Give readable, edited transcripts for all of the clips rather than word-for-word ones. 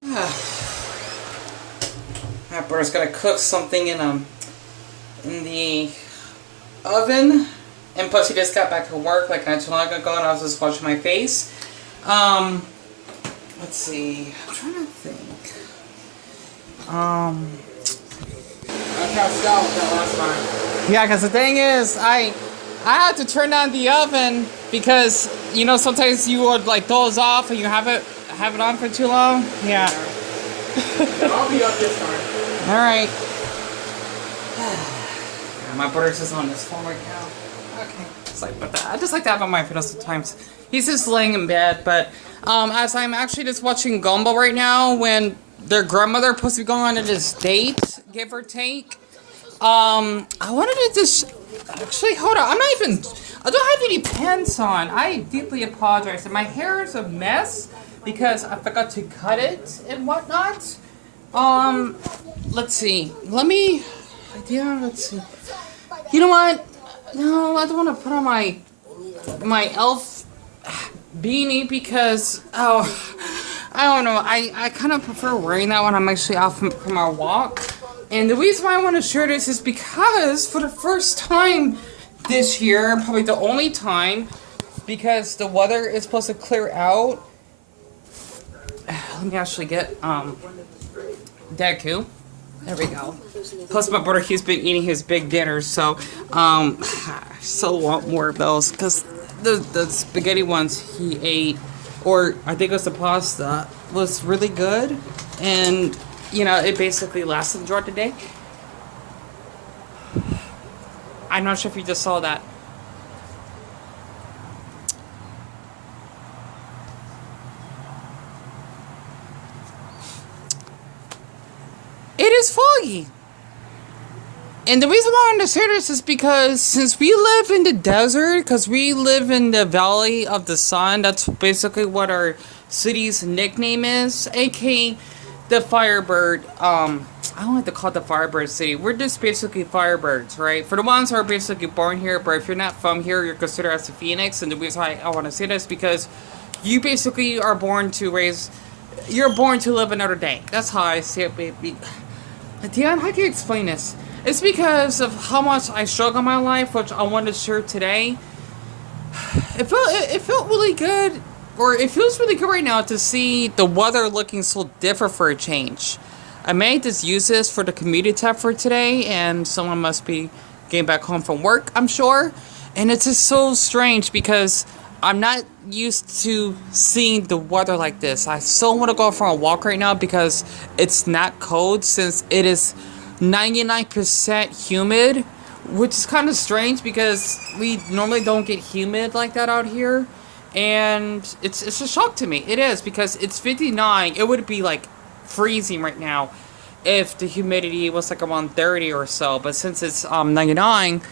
My brother's gonna cook something in the oven, and plus he just got back to work like not too long ago, and I was just washing my face. Let's see. I'm trying to think. I passed out with that last time. Yeah, because the thing is, I had to turn on the oven because you know sometimes you would like doze off and you have it on for too long. Yeah. I'll be up this time. All right. My brother's just on his phone right now. Okay. It's like, but I just like to have on my video sometimes. He's just laying in bed, but as I'm actually just watching Gumball right now, when their grandmother supposed to be going on this date, give or take. I wanted to just actually hold on. I don't have any pants on. I deeply apologize. And my hair is a mess because I forgot to cut it and whatnot. Let's see. Let's see. You know what? No, I don't want to put on my elf beanie because, I don't know. I kind of prefer wearing that when I'm actually out from our walk. And the reason why I want to share this is because for the first time this year, probably the only time, because the weather is supposed to clear out. Let me actually get Deku. There we go. Plus my brother, he's been eating his big dinners, so I still want more of those because the spaghetti ones he ate, or I think it was the pasta, was really good, and you know it basically lasted throughout the day. I'm not sure if you just saw that. It is foggy. And the reason why I want to share this is because since we live in the desert, because we live in the Valley of the Sun, that's basically what our city's nickname is, aka the Firebird. I don't like to call it the Firebird City. We're just basically Firebirds, right? For the ones who are basically born here, but if you're not from here, you're considered as a Phoenix. And the reason why I want to say this is because you basically are born to raise, you're born to live another day. That's how I see it, baby. Deon, how can you explain this? It's because of how much I struggle in my life, which I wanted to share today. It felt really good, or it feels really good right now to see the weather looking so different for a change. I may just use this for the community tab for today, and someone must be getting back home from work, I'm sure. And it's just so strange because I'm not used to seeing the weather like this. I so want to go for a walk right now because it's not cold since it is 99% humid, which is kind of strange because we normally don't get humid like that out here. And it's a shock to me. It is because it's 59. It would be like freezing right now if the humidity was like around 30 or so. But since it's 99...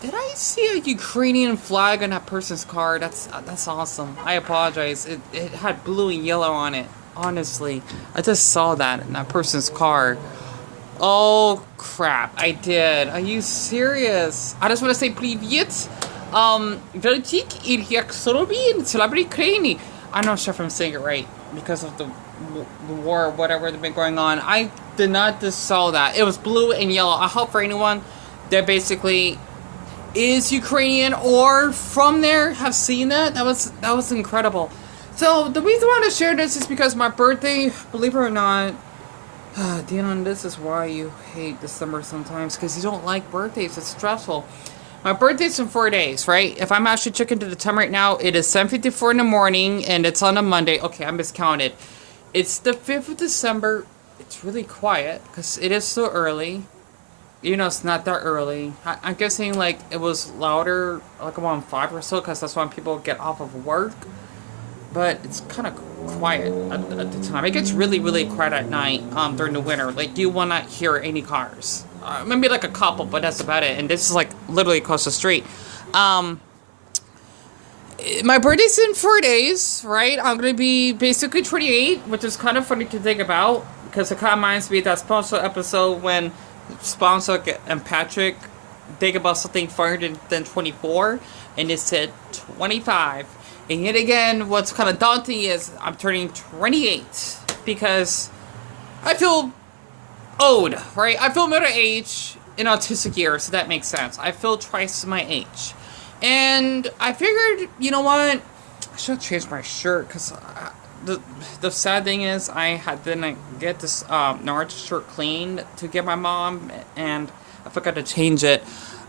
Did I see a Ukrainian flag on that person's car? That's awesome. I apologize. It had blue and yellow on it. Honestly, I just saw that in that person's car. Oh crap! I did. Are you serious? I just want to say привет. Velchik Iriaksorobi Celebrity Ukraini. I'm not sure if I'm saying it right because of the war or whatever that's been going on. I did not just saw that. It was blue and yellow. I hope for anyone that basically is Ukrainian or from there have seen that. That was incredible. So the reason I want to share this is because my birthday, believe it or not, Deon, this is why you hate December sometimes, because you don't like birthdays. It's stressful. My birthday's in 4 days, right? If I'm actually checking to the time right now, it is 7:54 in the morning and it's on a Monday. Okay, I miscounted. It's the 5th of December. It's really quiet because it is so early. You know, it's not that early. I'm guessing, like, it was louder, like, around 5 or so, because that's when people get off of work. But it's kind of quiet at the time. It gets really, really quiet at night during the winter. Like, you will not hear any cars. Maybe, like, a couple, but that's about it. And this is, like, literally across the street. My birthday's in 4 days, right? I'm going to be basically 28, which is kind of funny to think about, because it kind of reminds me of that special episode when Sponsor and Patrick think about something further than 24, and it said 25, And yet again, what's kind of daunting is I'm turning 28 because I feel old, right? I feel middle age in autistic years, so that makes sense. I feel twice my age. And I figured, you know what? I should change my shirt because the sad thing is didn't get this Naruto shirt cleaned to get my mom, and I forgot to change it.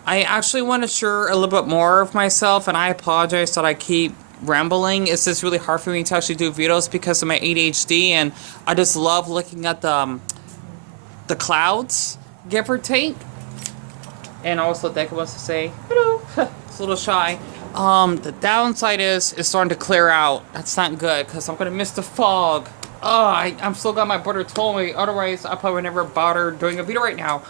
I actually want to share a little bit more of myself, and I apologize that I keep rambling. It's just really hard for me to actually do videos because of my ADHD, and I just love looking at the clouds, give or take. And also, Deca wants to say hello. It's a little shy. The downside is it's starting to clear out. That's not good because I'm gonna miss the fog. Oh, I'm so glad my brother told me. Otherwise, I probably would never bother doing a video right now.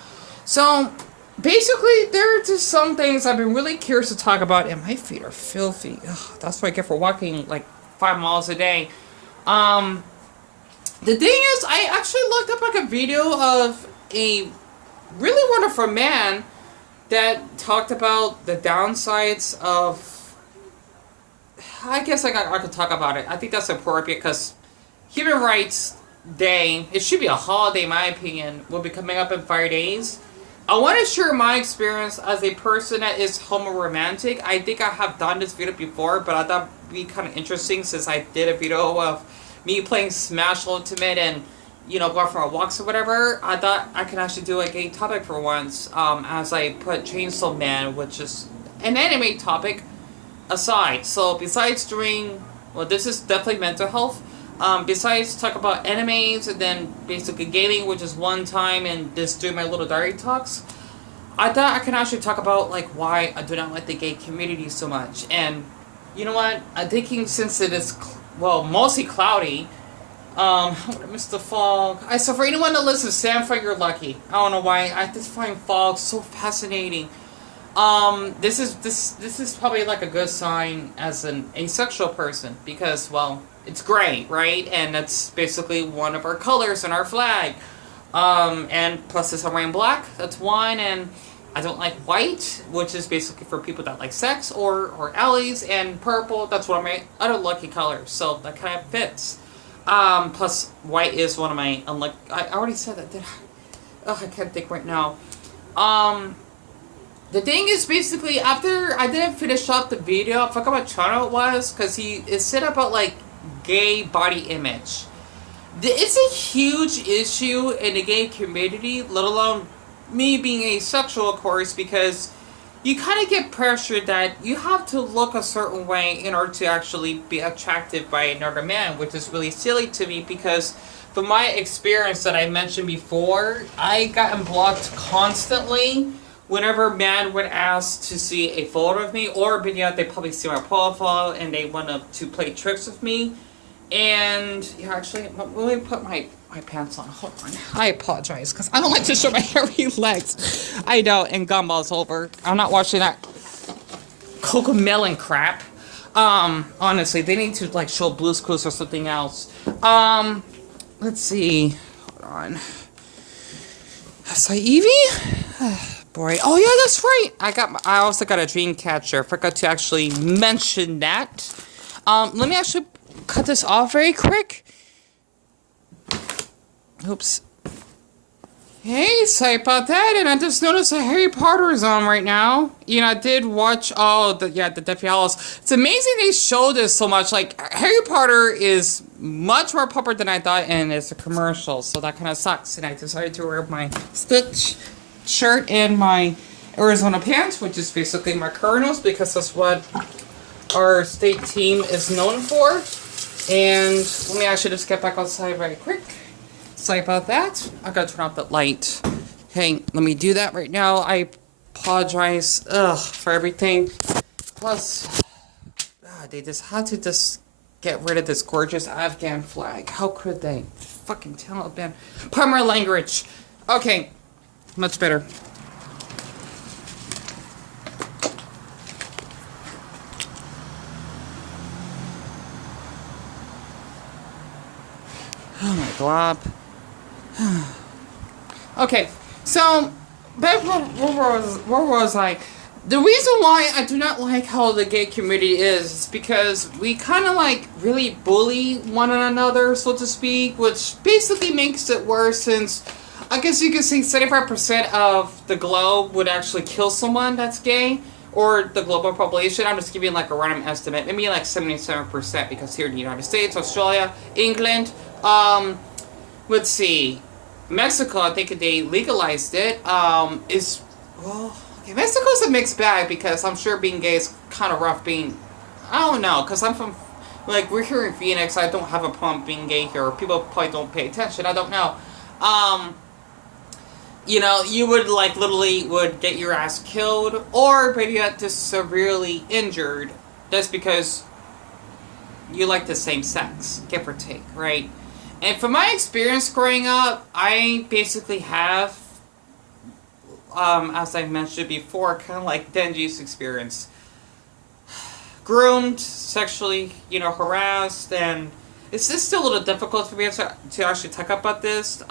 So basically, there are just some things I've been really curious to talk about, and my feet are filthy. Ugh, that's what I get for walking like 5 miles a day. The thing is, I actually looked up like a video of a really wonderful man that talked about the downsides of, I guess I could talk about it. I think that's appropriate because Human Rights Day, it should be a holiday in my opinion, will be coming up in 5 days. I want to share my experience as a person that is homoromantic. I think I have done this video before, but I thought it would be kind of interesting since I did a video of me playing Smash Ultimate and, you know, going for walks or whatever. I thought I could actually do a gay topic for once, as I put Chainsaw Man, which is an anime topic, aside. So besides doing, well, this is definitely mental health. Besides talk about animes and then basically gaming, which is one time, and just do my little diary talks, I thought I can actually talk about like why I do not like the gay community so much. And you know what? I'm thinking since it is, well, mostly cloudy, I'm gonna miss the fog. So for anyone that lives in San Fran, you're lucky. I don't know why. I just find fog so fascinating. This is probably like a good sign as an asexual person because, well, it's gray, right? And that's basically one of our colors in our flag. And plus this I'm wearing black, that's one, and I don't like white, which is basically for people that like sex or allies, and purple, that's one of my other lucky colors, so that kind of fits. Plus white is one of my unlucky, I already said that, did I? I can't think right now. The thing is basically, after I didn't finish up the video, I forgot what channel it was, because it said about like gay body image. It's a huge issue in the gay community, let alone me being asexual, of course, because you kind of get pressured that you have to look a certain way in order to actually be attracted by another man, which is really silly to me because from my experience that I mentioned before, I gotten blocked constantly whenever a man would ask to see a photo of me, or video, they probably see my profile and they want to play tricks with me. And yeah, actually, let me put my pants on. Hold on. I apologize because I don't like to show my hairy legs. I know, and Gumball's over. I'm not watching that Cocomelon crap. Honestly, they need to like show Blue's Clues or something else. Let's see. Hold on. So Evie? Boy. Oh yeah, that's right. I also got a dream catcher. Forgot to actually mention that. Let me actually cut this off very quick. Oops. Hey, sorry about that. And I just noticed that Harry Potter is on right now. You know, I did watch the Deathly Hallows. It's amazing they show this so much. Like, Harry Potter is much more popular than I thought, and it's a commercial, so that kind of sucks. And I decided to wear my Stitch shirt and my Arizona pants, which is basically my Cardinals, because that's what our state team is known for. And let me actually just get back outside very quick. Sorry about that. I gotta turn off that light. Okay, let me do that right now. I apologize for everything. Plus, they just had to just get rid of this gorgeous Afghan flag. How could they? Fucking Taliban. Palmer language. Okay, much better. Oh my glob. Okay, so back where was I? The reason why I do not like how the gay community is because we kind of like really bully one another, so to speak, which basically makes it worse since I guess you could say 75% of the globe would actually kill someone that's gay, or the global population. I'm just giving like a random estimate, maybe like 77% because here in the United States, Australia, England, let's see, Mexico, I think they legalized it, is, well, okay, Mexico's a mixed bag because I'm sure being gay is kind of rough being, I don't know, because I'm from, like, we're here in Phoenix, I don't have a problem being gay here, people probably don't pay attention, I don't know, you know, you would, like, literally would get your ass killed, or maybe just severely injured, just because you like the same sex, give or take, right? And from my experience growing up, I basically have, as I mentioned before, kind of like Denji's experience. Groomed, sexually, you know, harassed, and it's just still a little difficult for me to actually talk about this.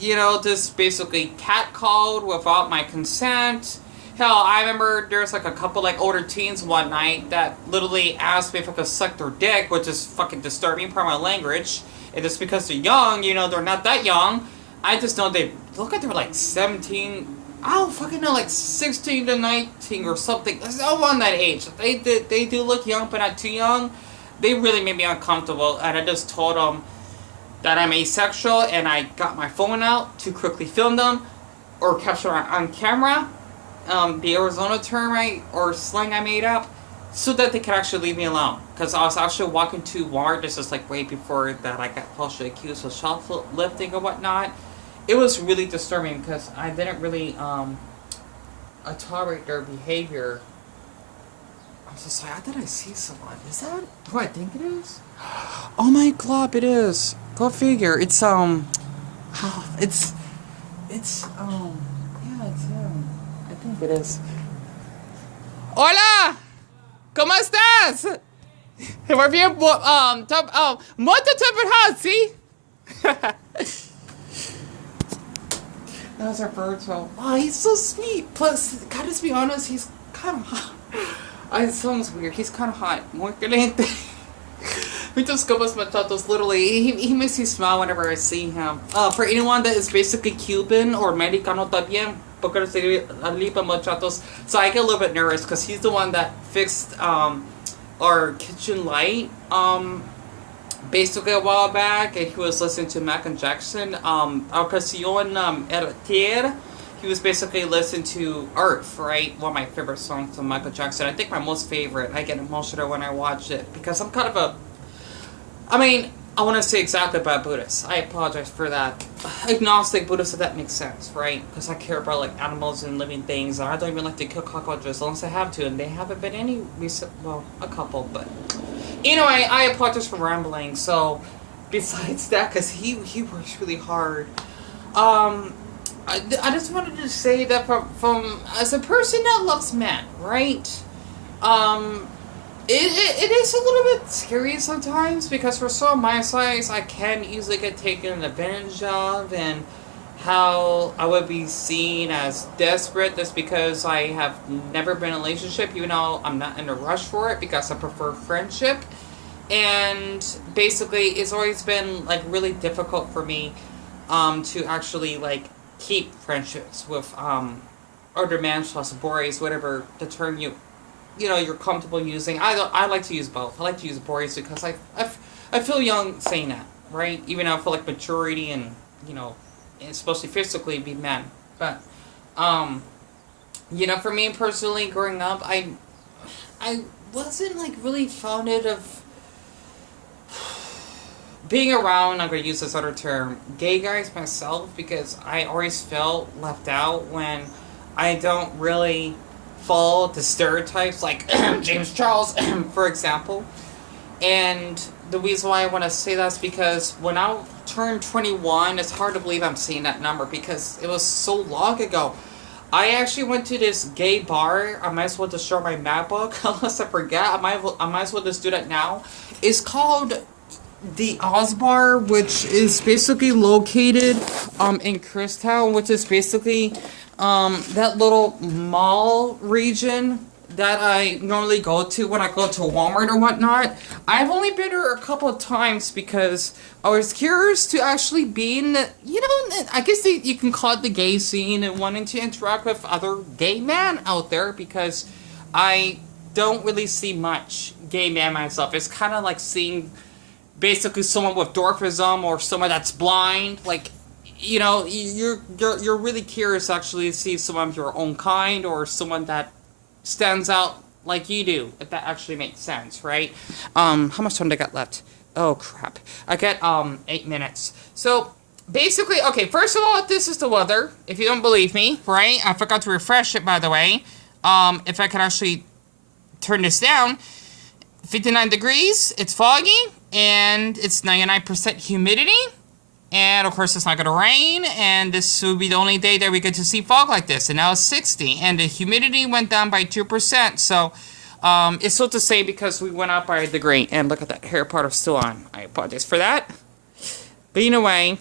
You know, just basically catcalled without my consent. Hell, I remember there's like a couple like older teens one night that literally asked me if I could suck their dick, which is fucking disturbing part of my language. And just because they're young, you know, they're not that young. I just know they look like they're like 17. I don't fucking know, like 16 to 19 or something. It's around that age. They do look young, but not too young. They really made me uncomfortable, and I just told them that I'm asexual, and I got my phone out to quickly film them or capture on camera. The Arizona term or slang I made up, so that they could actually leave me alone. Because I was actually walking to Walmart, this is like way before that I got falsely accused of shoplifting or whatnot. It was really disturbing because I didn't really tolerate their behavior. I'm just like, I thought I see someone. Is that who I think it is? Oh my god, it is. Go figure. It's yeah, it's I think it is. Hola, ¿cómo estás? We're bien, mucho temperado, ¿sí? That was our bird, so, oh, he's so sweet. Plus, gotta just be honest, he's kind of hot. It sounds weird, he's kind of hot. Muy caliente. Muchos copas machatos, literally, he makes me smile whenever I see him. For anyone that is basically Cuban or Mexicano también, porque se lipa machatos, so I get a little bit nervous because he's the one that fixed our kitchen light basically a while back, and he was listening to Michael Jackson. Ocasión Ertier, he was basically listening to Earth, right? One of my favorite songs from Michael Jackson. I think my most favorite. I get emotional when I watch it because I'm kind of a, I mean, I want to say exactly about Buddhists. I apologize for that. Agnostic Buddhist, if that makes sense, right? Because I care about like animals and living things, and I don't even like to kill cockroaches unless I have to, and they haven't been any recent, well, a couple, but anyway, I apologize for rambling. So, besides that, because he works really hard. I just wanted to say that from as a person that loves men, right? It is a little bit scary sometimes because for someone my size, I can easily get taken advantage of, and how I would be seen as desperate just because I have never been in a relationship, even though I'm not in a rush for it because I prefer friendship. And basically, it's always been like really difficult for me to actually like keep friendships with other men plus boys, whatever the term you're comfortable using. I like to use both. I like to use boys because I feel young saying that, right? Even though I feel like maturity and it's supposed to physically be men. But for me personally, growing up, I wasn't like really fond of being around, I'm going to use this other term, gay guys myself, because I always felt left out when I don't really follow the stereotypes, like James Charles, for example. And the reason why I want to say that is because when I turned 21, it's hard to believe I'm seeing that number because it was so long ago. I actually went to this gay bar. I might as well just show my map book, unless I forget. I might as well just do that now. It's called the Oz Bar, which is basically located in Christown, which is basically that little mall region that I normally go to when I go to Walmart or whatnot. I've only been there a couple of times because I was curious to actually be in the, I guess you can call it the gay scene, and wanting to interact with other gay men out there, because I don't really see much gay man myself. It's kind of like seeing basically someone with dwarfism or someone that's blind. Like, you're really curious actually to see someone of your own kind, or someone that stands out like you do, if that actually makes sense, right? How much time do I got left? Oh crap, I got 8 minutes. So basically, okay, first of all, this is the weather, if you don't believe me, right? I forgot to refresh it, by the way. If I can actually turn this down, 59 degrees, it's foggy, and it's 99% humidity. And of course, it's not going to rain, and this will be the only day that we get to see fog like this. And now it's 60, and the humidity went down by 2%. So it's still the same because we went up by a degree. And look at that, hair part is still on. I apologize for that. But anyway,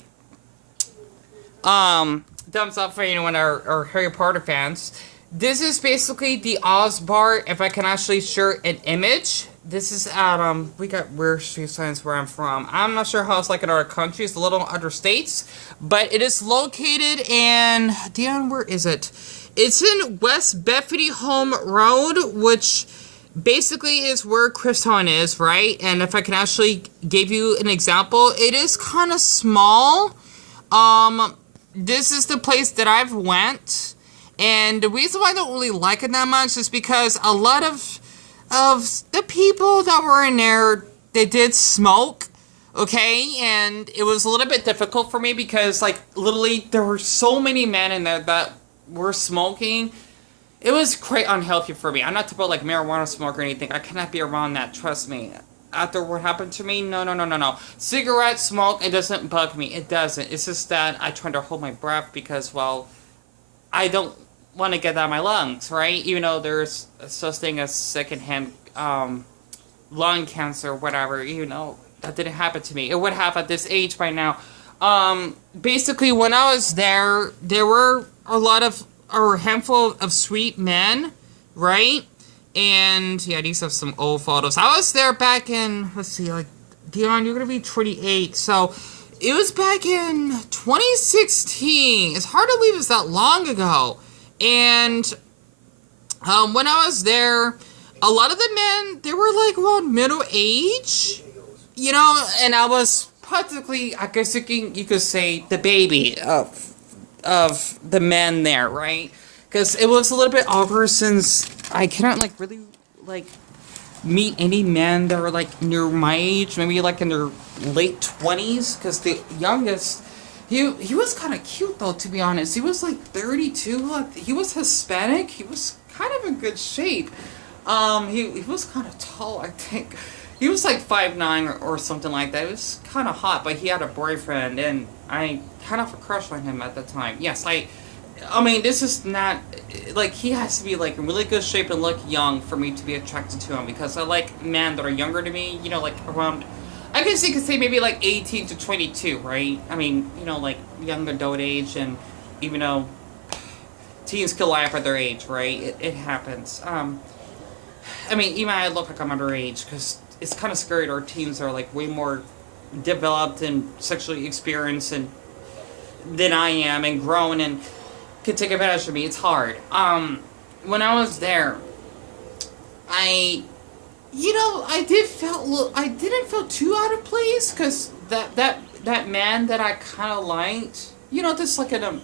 thumbs up for anyone our Harry Potter fans. This is basically the Oz Bar. If I can actually share an image. This is at, we got weird street signs where I'm from. I'm not sure how it's like in other countries, a little other states, but it is located in, Deon, where is it? It's in West Bethany Home Road, which basically is where Christown is, right? And if I can actually give you an example, it is kind of small. This is the place that I've went, and the reason why I don't really like it that much is because a lot of the people that were in there, they did smoke, okay? And it was a little bit difficult for me because, like, literally, there were so many men in there that were smoking. It was quite unhealthy for me. I'm not talking about, like, marijuana smoke or anything. I cannot be around that, trust me. After what happened to me, no. Cigarette smoke, it doesn't bug me. It doesn't. It's just that I try to hold my breath because, well, I don't want to get that out of my lungs, right? Even though there's such thing as secondhand lung cancer, whatever, that didn't happen to me. It would have at this age by now. Basically, when I was there were a handful of sweet men, right? And yeah, these are some old photos. I was there back in, let's see, like, Deon, you're gonna be 28, so it was back in 2016. It's hard to believe it's that long ago. And when I was there, a lot of the men, they were like around middle age, and I was practically, I guess you could say, the baby of the men there, right? Because it was a little bit awkward since I cannot really meet any men that were like near my age, maybe like in their late 20s, because the youngest, he was kind of cute though, to be honest. He was like 32. He was Hispanic. He was kind of in good shape. He was kind of tall, I think. He was like 5'9" or something like that. It was kind of hot, but he had a boyfriend, and I kind of a crush on him at the time. Yes, I mean, this is not, like, he has to be, like, in really good shape and look young for me to be attracted to him, because I like men that are younger than me, like, around, I guess you could say maybe, like, 18 to 22, right? I mean, like, young adult age, and even though teens kill life at their age, right? It happens. I mean, even I look like I'm underage, because it's kind of scary that our teens are, like, way more developed and sexually experienced than I am, and grown, and could take advantage of me. It's hard. When I was there, I didn't feel too out of place, because that man that I kind of liked, just like in a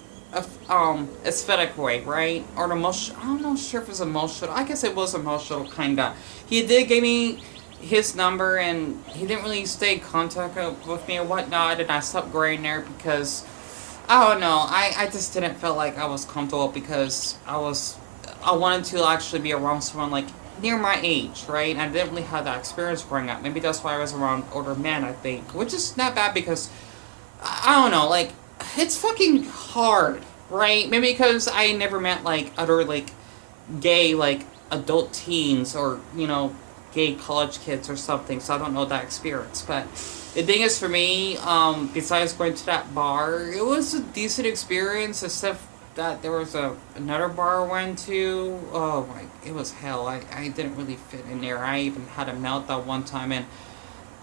aesthetic way, right? Or an emotional, I'm not sure if it was emotional. I guess it was emotional, kinda. He did give me his number, and he didn't really stay in contact with me or whatnot, and I stopped going there because, I don't know, I just didn't feel like I was comfortable, because I wanted to actually be around someone like near my age, right? And I didn't really have that experience growing up. Maybe that's why I was around older men, I think, which is not bad, because I don't know, like, it's fucking hard, right? Maybe because I never met like other like gay like adult teens, or gay college kids or something, so I don't know that experience. But the thing is, for me, besides going to that bar, it was a decent experience, except that there was another bar I went to. Oh my, it was hell. I didn't really fit in there. I even had a meltdown one time, and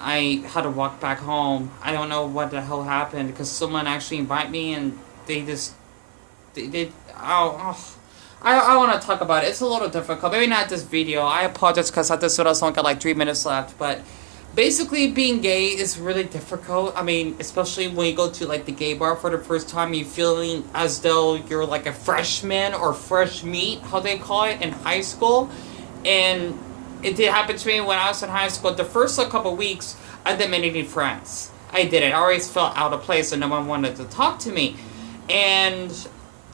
I had to walk back home. I don't know what the hell happened, because someone actually invited me, and they just they I want to talk about it. It's a little difficult. Maybe not this video. I apologize because at this video I only got like 3 minutes left. But basically, being gay is really difficult. I mean, especially when you go to like the gay bar for the first time, you feeling as though you're like a freshman or fresh meat, how they call it, in high school. And it did happen to me when I was in high school. The first like, couple weeks, I didn't make any friends. I didn't. I always felt out of place and no one wanted to talk to me. And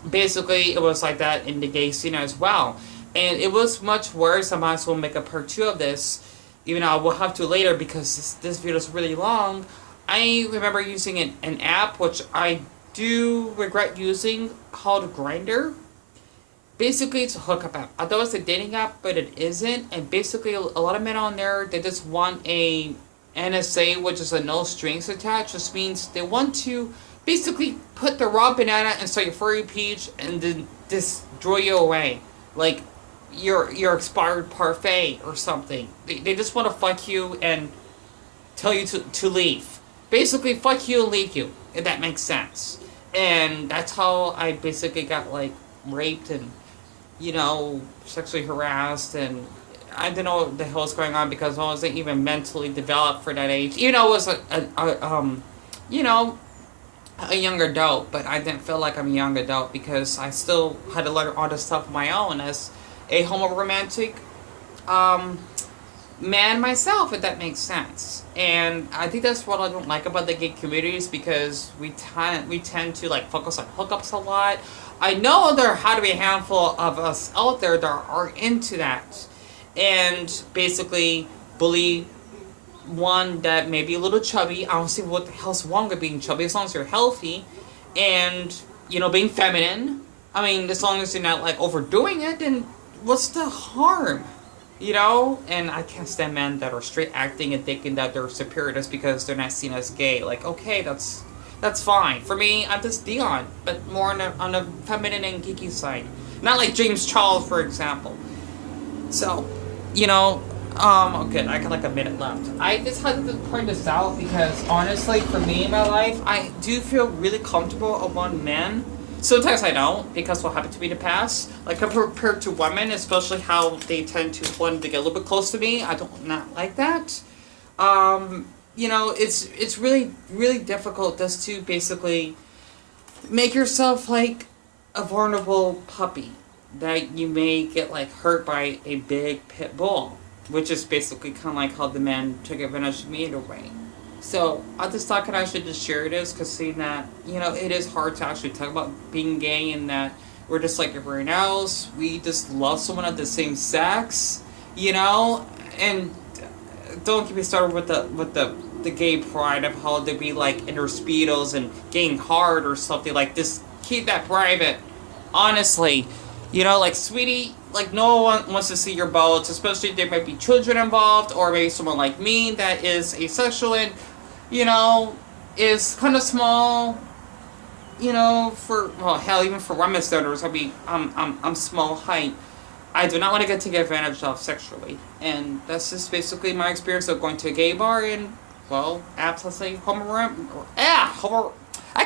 basically, it was like that in the gay scene as well. And it was much worse. I might as well make a part 2 of this, even though I will have to later because this video is really long. I remember using an app, which I do regret using, called Grindr. Basically, it's a hookup app. I thought it was a dating app, but it isn't. And basically, a lot of men on there, they just want a NSA, which is a no strings attached, which means they want to basically put the raw banana inside your furry peach and then just throw you away. Like your expired parfait or something. They just want to fuck you and tell you to leave. Basically, fuck you and leave you, if that makes sense. And that's how I basically got, like, raped and, you know, sexually harassed, and I didn't know what the hell was going on because I wasn't even mentally developed for that age. You know, it was a young adult, but I didn't feel like I'm a young adult because I still had to learn all this stuff on my own as a homoromantic man myself, if that makes sense. And I think that's what I don't like about the gay communities, because we tend to like focus on hookups a lot. I know there had to be a handful of us out there that are into that, and basically bully one that may be a little chubby. I don't see what the hell's wrong with being chubby, as long as you're healthy and, you know, being feminine. I mean, as long as you're not, like, overdoing it, then what's the harm? You know? And I can't stand men that are straight acting and thinking that they're superior just because they're not seen as gay. Like, okay, that's fine. For me, I'm just Deon, but more on the feminine and geeky side. Not like James Charles, for example. So, you know, okay, I got like a minute left. I just had to point this out because, honestly, for me in my life, I do feel really comfortable among men. Sometimes I don't, because what happened to me in the past. Like, compared to women, especially how they tend to want to get a little bit close to me. I don't not like that. You know, it's really, really difficult just to basically make yourself like a vulnerable puppy that you may get like hurt by a big pit bull, which is basically kind of like how the man took advantage of me in a way. So I just thought I should just share this, because seeing that, you know, it is hard to actually talk about being gay, and that we're just like everyone else. We just love someone of the same sex, you know. And don't get me started with the gay pride of how they be like in their speedos and getting hard or something. Like, just keep that private. Honestly, you know, like, sweetie, like, no one wants to see your boats, especially if there might be children involved, or maybe someone like me that is asexual and, you know, is kind of small, you know, for, well, hell, even for women standards. I mean, I'm small height. I do not want to get taken advantage of sexually, and that's just basically my experience of going to a gay bar and, well, apps, let's say, I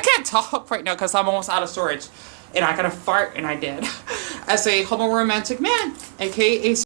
can't talk right now because I'm almost out of storage. And I gotta fart, and I did. As a homoromantic man, aka